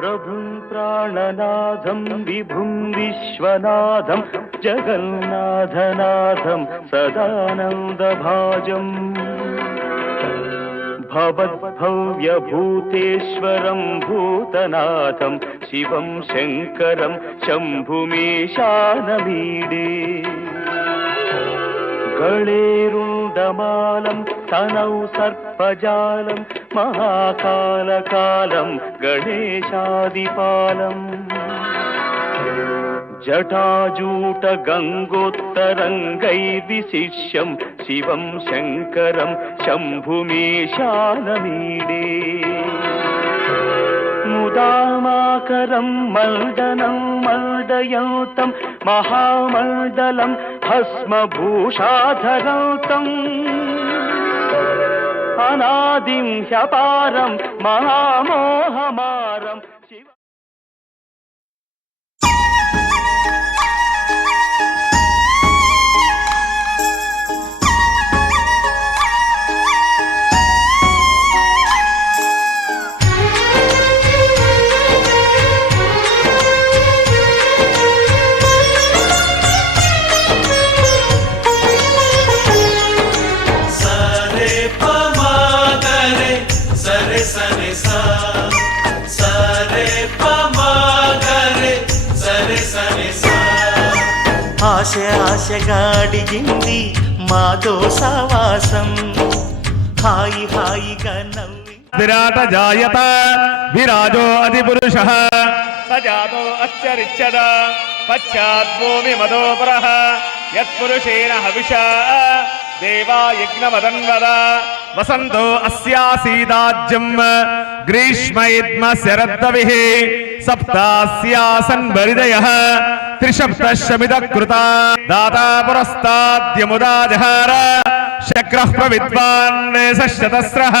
प्रभुं प्राणनाथं विभुं विश्वनाथं जगन्नाथनाथं सदानन्दभाजम्। भवभूतेश्वरं भूतनाथं शिवं शङ्करं शम्भुमेशानमीदे गणेरुदमालं तनौ सर्पजालं महाकालकालं गणेशादिपालम् జటాజూట గంగోత్తరంగై విశిష్యం శివం శంకరం శంభుమేశానమీడే ముదామాకరం మల్దనం మల్దయంతం మహామల్దలం భస్మభూషాధరంతం. అనాదిం హ్యపారం మహామోహమారం ఆశగా అడిగింది మాతో సావాసం హాయి హాయిగా నవ్వి. విరాట జాయత విరాజో అధిపురుష. సజాతో అచ్చరిచ్చద పశ్చాద్భూమి మదోపర యత్పురుషేణ హవిషా. దేవా యజ్ఞమదన్వద వసంతో అస్యాసీదాజ్యం గ్రీష్మ ఇద్మ శరద్దవిః సప్తాస్యాసన్ వరిదయ త్రిశబ్ద శమిద కృత దాతా పురస్తాద్యముదా శక్రః ప్రవిద్వాన్ శతస్రః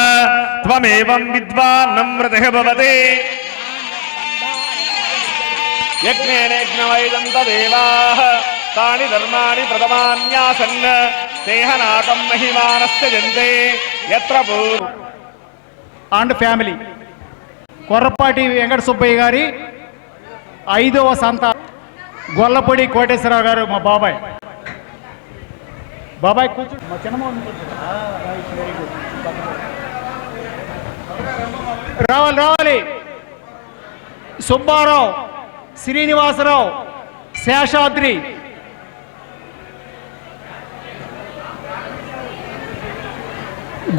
త్వమేవం విద్వాన్ నమ్రతః భవతి యజ్ఞేనేజ్ఞవైదం తదేవాః తాని ధర్మాణి ప్రథమాన్యాసన్ దేహనాకం మహిమానస్య జంతే ఎత్ర poor and family. Korrapati Venkata Subbaiah గారి ఐదవ సంతానం. గొల్లపొడి కోటేశ్వరరావు గారు మా బాబాయ్. బాబాయ్ కూర్చో. మా రావాలి రావాలి. సుబ్బారావు శ్రీనివాసరావు శేషాద్రి.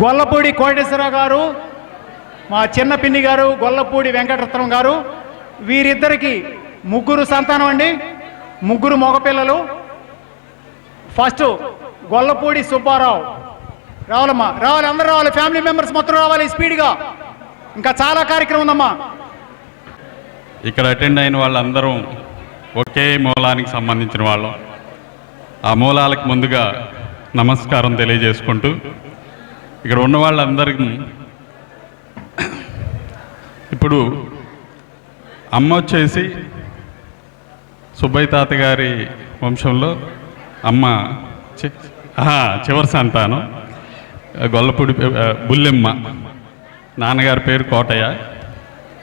గొల్లపూడి కోటేశ్వరరావు గారు మా చిన్న పిన్ని గారు గొల్లపూడి వెంకటరత్నం గారు వీరిద్దరికి ముగ్గురు సంతానం అండి. ముగ్గురు మగపిల్లలు. ఫస్ట్ గొల్లపూడి సుబ్బారావు. రావాలమ్మా రావాలి అందరూ రావాలి. ఫ్యామిలీ మెంబర్స్ మొత్తం రావాలి స్పీడ్గా. ఇంకా చాలా కార్యక్రమం ఉందమ్మా. ఇక్కడ అటెండ్ అయిన వాళ్ళందరూ ఒకే మూలానికి సంబంధించిన వాళ్ళం. ఆ మూలాలకు ముందుగా నమస్కారం తెలియజేసుకుంటూ ఇక్కడ ఉన్న వాళ్ళందరికీ ఇప్పుడు అమ్మ వచ్చేసి సుబ్బయ్య తాత గారి వంశంలో అమ్మ చివరి సంతానం గొల్లపూడి బుల్లెమ్మ. నాన్నగారి పేరు కోటయ్య.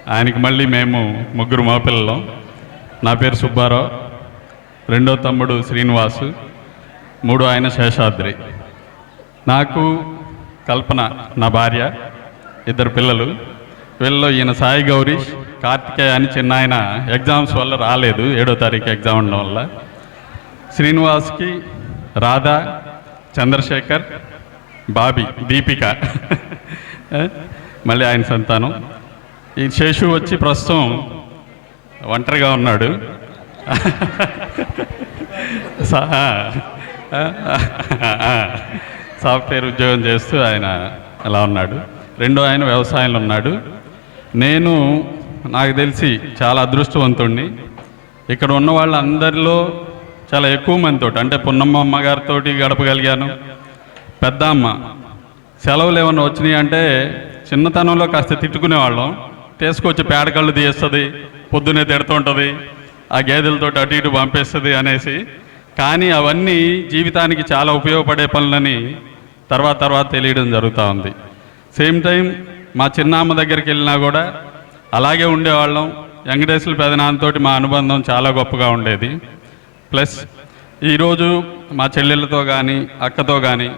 ఆయనకి మళ్ళీ మేము ముగ్గురు మగపిల్లలం. నా పేరు సుబ్బారావు. రెండో తమ్ముడు శ్రీనివాసు. మూడో ఆయన శేషాద్రి. నాకు కల్పన నా భార్య ఇద్దరు పిల్లలు. వీళ్ళలో ఈయన సాయి గౌరీష్ కార్తికేయ అని చిన్న ఆయన ఎగ్జామ్స్ వల్ల రాలేదు. ఏడో తారీఖు ఎగ్జామ్ ఉండడం వల్ల. శ్రీనివాస్కి రాధా చంద్రశేఖర్ బాబీ దీపిక. మళ్ళీ ఆయన సంతానం. ఈ శేషు వచ్చి ప్రస్తుతం ఒంటరిగా ఉన్నాడు. సాఫ్ట్వేర్ ఉద్యోగం చేస్తూ ఆయన అలా ఉన్నాడు. రెండో ఆయన వ్యవసాయంలో ఉన్నాడు. నేను నాకు తెలిసి చాలా అదృష్టవంతుణ్ణి. ఇక్కడ ఉన్న వాళ్ళందరిలో చాలా ఎక్కువ మందితో అంటే పున్నమ్మ అమ్మగారితో గడపగలిగాను పెద్ద అమ్మ సెలవులు ఏమైనా వచ్చినాయి అంటే చిన్నతనంలో కాస్త తిట్టుకునేవాళ్ళం. తీసుకొచ్చి పేడకళ్ళు తీస్తుంది పొద్దునే తిడుతుంటుంది ఆ గేదెలతో అటు ఇటు పంపేస్తుంది అనేసి. కానీ అవన్నీ జీవితానికి చాలా ఉపయోగపడే పనులని తర్వాత తర్వాత తెలియడం జరుగుతూ ఉంది. సేమ్ టైం మా చిన్నామ్మ దగ్గరికి వెళ్ళినా కూడా అలాగే ఉండేవాళ్ళం. వెంకటేశ్వర పెదనాన్నతోటి మా అనుబంధం చాలా గొప్పగా ఉండేది. ప్లస్ ఈరోజు మా చెల్లెళ్ళతో కానీ అక్కతో కానీ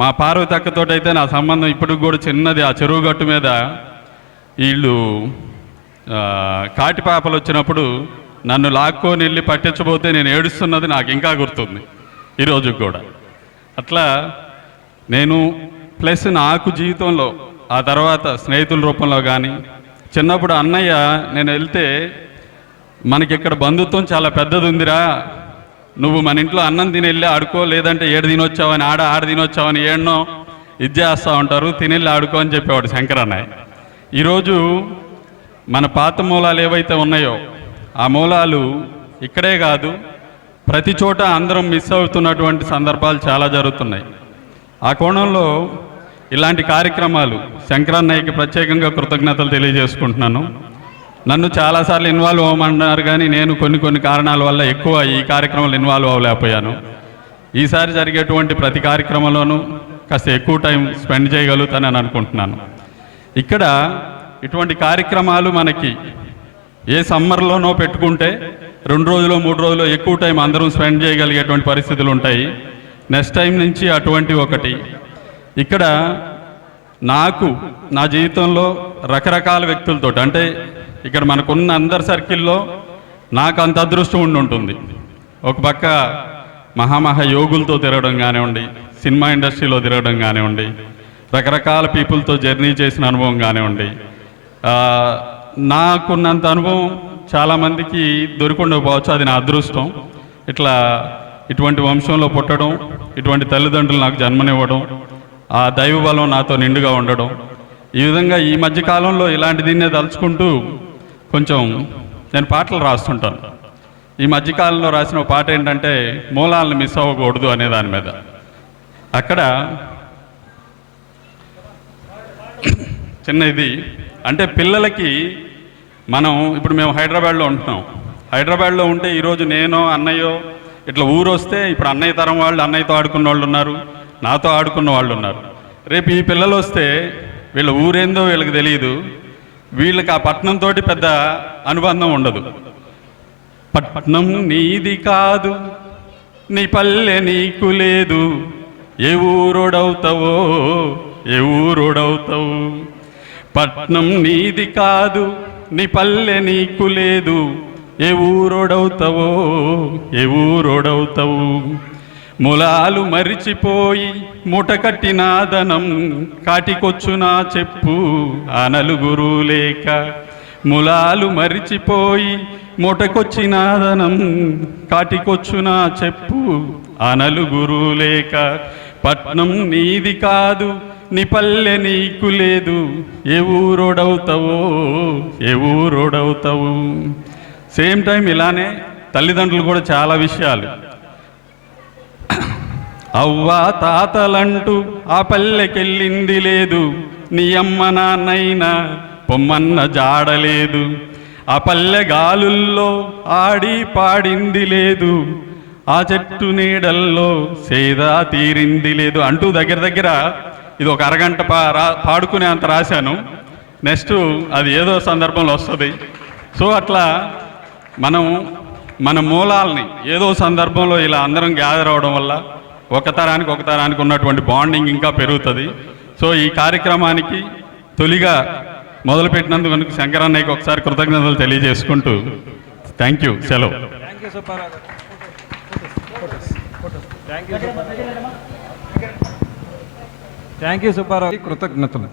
మా పార్వతి అక్కతో అయితే నా సంబంధం ఇప్పటికి కూడా చిన్నది. ఆ చెరువు గట్టు మీద వీళ్ళు కాటిపాపలు వచ్చినప్పుడు నన్ను లాక్కొని వెళ్ళి పట్టించబోతే నేను ఏడుస్తున్నది నాకు ఇంకా గుర్తుంది ఈరోజు కూడా. అట్లా నేను ప్లస్ నాకు జీవితంలో ఆ తర్వాత స్నేహితుల రూపంలో కానీ చిన్నప్పుడు అన్నయ్య నేను వెళ్తే మనకి ఇక్కడ బంధుత్వం చాలా పెద్దది ఉందిరా నువ్వు మన ఇంట్లో అన్నం తిని వెళ్ళి ఆడుకో లేదంటే ఏడు తినొచ్చావని ఆడ ఆడ తినొచ్చావని ఏడనో ఇది చేస్తూ ఉంటారు తినెళ్ళి ఆడుకో అని చెప్పేవాడు శంకరన్నయ్య ఈరోజు మన పాత మూలాలు ఏవైతే ఉన్నాయో ఆ మూలాలు ఇక్కడే కాదు ప్రతి చోట అందరం మిస్ అవుతున్నటువంటి సందర్భాలు చాలా జరుగుతున్నాయి. ఆ కోణంలో ఇలాంటి కార్యక్రమాలు శంకరన్నయ్యకి ప్రత్యేకంగా కృతజ్ఞతలు తెలియజేసుకుంటున్నాను. నన్ను చాలాసార్లు ఇన్వాల్వ్ అవ్వమన్నారు కానీ నేను కొన్ని కొన్ని కారణాల వల్ల ఎక్కువ ఈ కార్యక్రమంలో ఇన్వాల్వ్ అవ్వలేకపోయాను. ఈసారి జరిగేటువంటి ప్రతి కార్యక్రమంలోనూ కాస్త ఎక్కువ టైం స్పెండ్ చేయగలుగుతానని అనుకుంటున్నాను. ఇక్కడ ఇటువంటి కార్యక్రమాలు మనకి ఏ సమ్మర్లోనో పెట్టుకుంటే రెండు రోజులు మూడు రోజులు ఎక్కువ టైం అందరం స్పెండ్ చేయగలిగేటువంటి పరిస్థితులు ఉంటాయి. నెక్స్ట్ టైం నుంచి అటువంటి ఒకటి ఇక్కడ నాకు నా జీవితంలో రకరకాల వ్యక్తులతో అంటే ఇక్కడ మనకున్న అందరి సర్కిల్లో నాకు అంత అదృష్టం ఉండి ఉంటుంది. ఒక పక్క మహామహా యోగులతో తిరగడం కానివ్వండి సినిమా ఇండస్ట్రీలో తిరగడం కానివ్వండి రకరకాల పీపుల్తో జర్నీ చేసిన అనుభవం కానివ్వండి నాకున్నంత అనుభవం చాలామందికి దొరికొండకపోవచ్చు అది నా అదృష్టం. ఇట్లా ఇటువంటి వంశంలో పుట్టడం ఇటువంటి తల్లిదండ్రులు నాకు జన్మనివ్వడం ఆ దైవ బలం నాతో నిండుగా ఉండడం. ఈ విధంగా ఈ మధ్య కాలంలో ఇలాంటి దీన్నే తలుచుకుంటూ కొంచెం నేను పాటలు రాస్తుంటాను. ఈ మధ్యకాలంలో రాసిన ఒక పాట ఏంటంటే మూలాలను మిస్ అవ్వకూడదు అనే దాని మీద. అక్కడ చిన్న ఇది. అంటే పిల్లలకి మనం ఇప్పుడు మేము హైదరాబాద్లో ఉంటున్నాం. హైదరాబాద్లో ఉంటే ఈరోజు నేను అన్నయ్యో ఇట్లా ఊరు వస్తే ఇప్పుడు అన్నయ్య తరం వాళ్ళు అన్నయ్యతో ఆడుకున్న వాళ్ళు ఉన్నారు. నాతో ఆడుకున్న వాళ్ళు ఉన్నారు రేపు ఈ పిల్లలు వస్తే వీళ్ళ ఊరేందో వీళ్ళకి తెలియదు వీళ్ళకి ఆ పట్నంతో పెద్ద అనుబంధం ఉండదు. పట్నం నీది కాదు నీ పల్లె నీకు లేదు. ఏ ఊరోడవుతావో ఏ ఊరోడవుతావు? పట్నం నీది కాదు నీ పల్లె నీకు లేదు. ఏ ఊరోడవుతావో ఏ ఊరోడవుతావు? ములాలు మరిచిపోయి మూట కట్టినాదనం కాటికొచ్చునా చెప్పు ఆ నలుగురు లేక ములాలు మరిచిపోయి మూటకొచ్చినాదనం కాటికొచ్చునా చెప్పు ఆ నలుగురు లేక పట్నం నీది కాదు నీ పల్లె నీకు లేదు. ఏ ఊరోడవుతావో ఏ ఊరోడవుతావు. సేమ్ టైం ఇలానే తల్లిదండ్రులు కూడా చాలా విషయాలు. అవ్వా తాతలంటూ ఆ పల్లెకెళ్ళింది లేదు. నీ అమ్మ నాన్నైనా పొమ్మన్న జాడలేదు. ఆ పల్లె గాలుల్లో ఆడి పాడింది లేదు. ఆ చెట్టు నీడల్లో సేదా తీరింది లేదు. అంటూ దగ్గర దగ్గర ఇది ఒక అరగంట పా రా- పాడుకునే అంత రాశాను. నెక్స్ట్ అది ఏదో సందర్భంలో వస్తుంది. సో అట్లా మనం మన మూలాల్ని ఏదో సందర్భంలో ఇలా అందరం గ్యాదర్ అవడం వల్ల ఒక తరానికి ఒక తరానికి ఉన్నటువంటి బాండింగ్ ఇంకా పెరుగుతుంది. సో ఈ కార్యక్రమానికి తొలిగా మొదలుపెట్టినందుకు కనుక శంకరన్నయ్యకి ఒకసారి కృతజ్ఞతలు తెలియజేసుకుంటూ థ్యాంక్ యూ. సెలవు. థ్యాంక్ యూ సుబ్బారావు కృతజ్ఞతలు.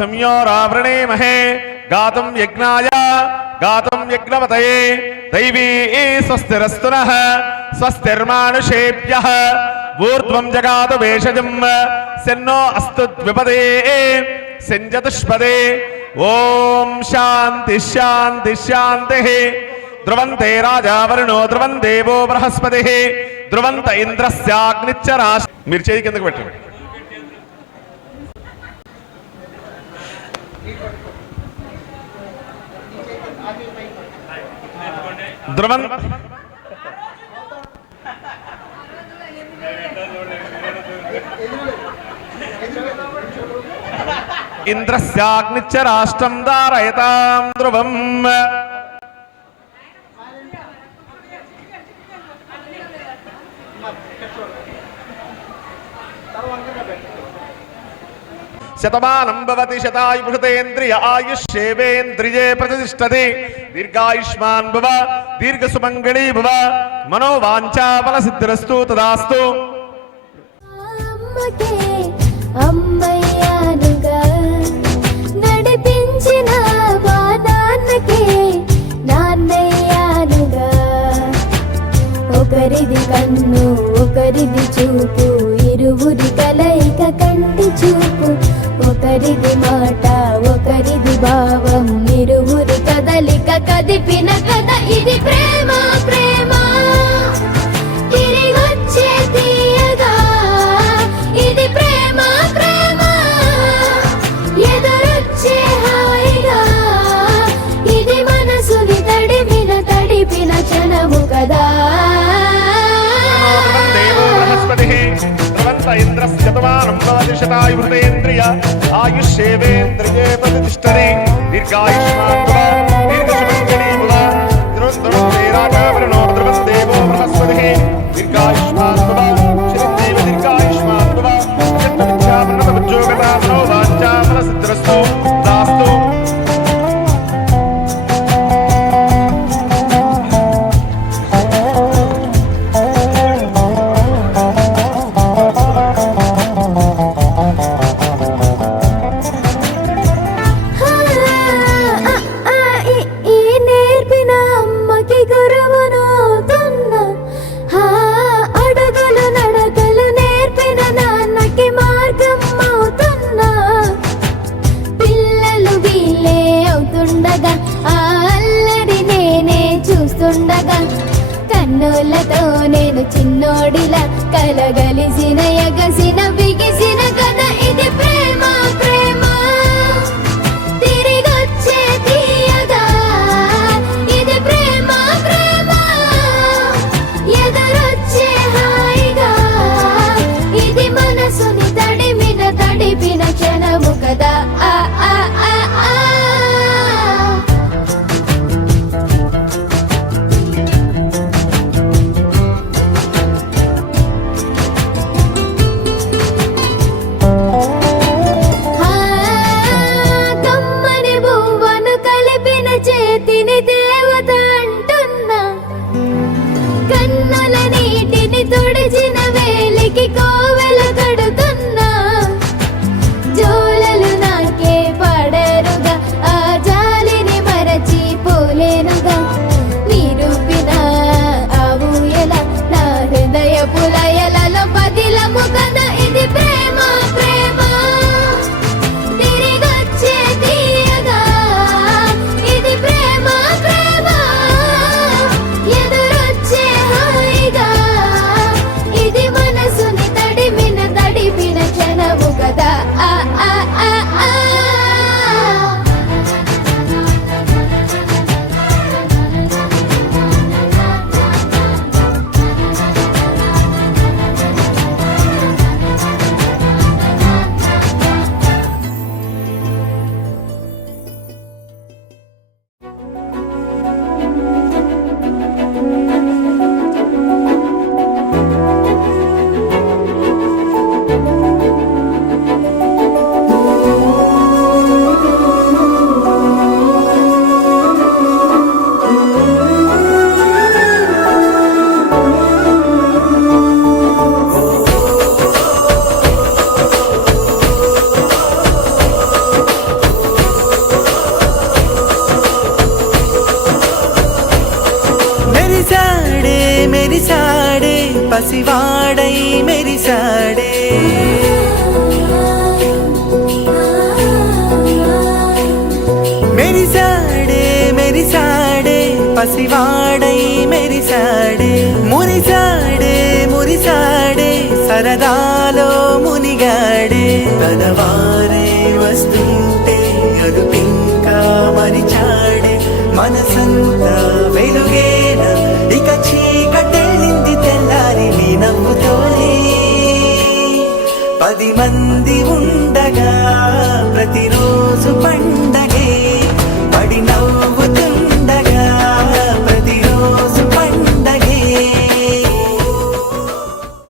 సంయోరావృణేమహే గాతుం యజ్ఞాయ గాతుం యజ్ఞవతయే దైవీ స్వస్తిరస్తునః స్వస్తిర్మానుషేభ్యः ఊర్ధ్వం జగాతు వేషజం సెన్నో అస్తు ద్విపదే సెంజతుష్పదే ఓం శాంతి శాంతి శాంతి ధ్రువంతే రాజా వరుణో ధ్రువం దేవో బృహస్పతి ధ్రువంత ఇంద్రస్యాగ్నిచ్చ రాశి మీరు చేయి కిందకు పెట్టండి. ధ్రువం. ఇంద్రస్యాగ్నిచ్చ రాష్ట్రం దారయతాం ధ్రువం. శతమానం భవతి శతాయుషతేంద్రియ ఆయుష్యేవేంద్రియే ప్రతిష్టతి. దీర్ఘాయుష్మాన్ భవ దీర్ఘ సుమంగళీ భవ. మనోవాంఛాఫల సిద్ధిరస్తు తదాస్తు. నడిపించిన మా నాన్నకే నాన్నయ్యానుగా ఒకరిది కన్ను ఇది ప్రేమ ప్రేమ. తిరిగొచ్చే తీయగా. ఇది ప్రేమ ప్రేమ. ఎదురొచ్చే హాయిగా. ఇది మనసుని తడిపిన తడిపిన కదా. ఆయుష్యేవేంద్రియే దీర్ఘాయుష్మాన్ చూస్తుండగా కన్నులతో నేను చిన్నోడిలా కలగలిసిన ఎగసిన బిగిసిన కథ ఇది ప్రేమ ప్రేమ. తిరిగొచ్చే తీయగా ఇది ప్రేమ ప్రేమ. హాయిగా ఇది మనసుని తడిమిన తడిపిన క్షణము కదా. సరదాలో మునిగాడే తనవారే వస్తుంటే అదుపింకా మరిచాడే మనసంతా వెలుగేన? ఇక చీకటెళ్ళింది తెల్లారి నీ నవ్వుతోనే. పది మంది ఉండగా ప్రతిరోజు పండగ